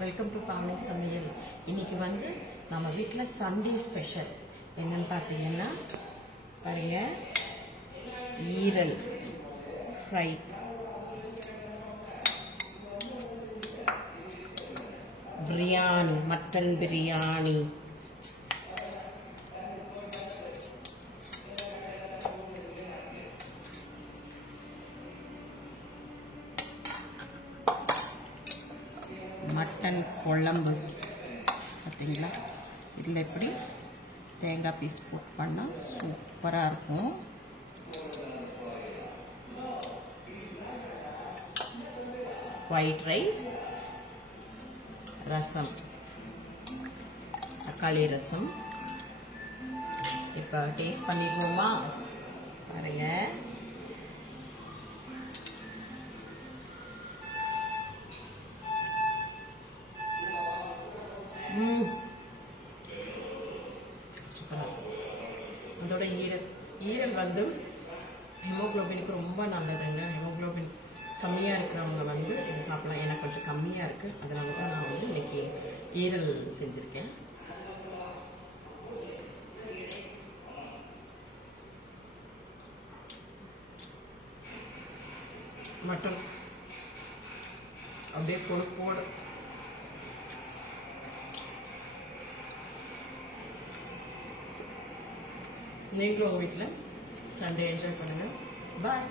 Welcome to பானை சமையல். இன்னைக்கு வந்து நம்ம வீட்டில் சண்டே ஸ்பெஷல் என்னன்னு பார்த்தீங்கன்னா பாருங்க, ஈரல் fry, biryani, mutton biryani, mutton குழம்பு பார்த்தீங்களா. இதில் எப்படி தேங்காய் பீஸ் போட்டு பண்ணால் சூப்பராக இருக்கும். ஒயிட் ரைஸ், ரசம், தக்காளி ரசம். இப்போ டேஸ்ட் பண்ணிக்குவோமா? பாருங்க. அதோட ஈரல் வந்து ஹெமோக்ளோபினுக்கு ரொம்ப நல்லதுங்க. ஹெமோக்ளோபின் கம்மியாக இருக்கிறவங்க வந்து இது சாப்பிடலாம். எனக்கு கொஞ்சம் கம்மியாக இருக்குது, அதனால தான் நான் வந்து இன்னைக்கு ஈரல் செஞ்சுருக்கேன். மட்டன் அப்படியே கொழுப்போடு நீங்களும் உங்கள் வீட்டில் சண்டே என்ஜாய் பண்ணுங்கள். பாய்.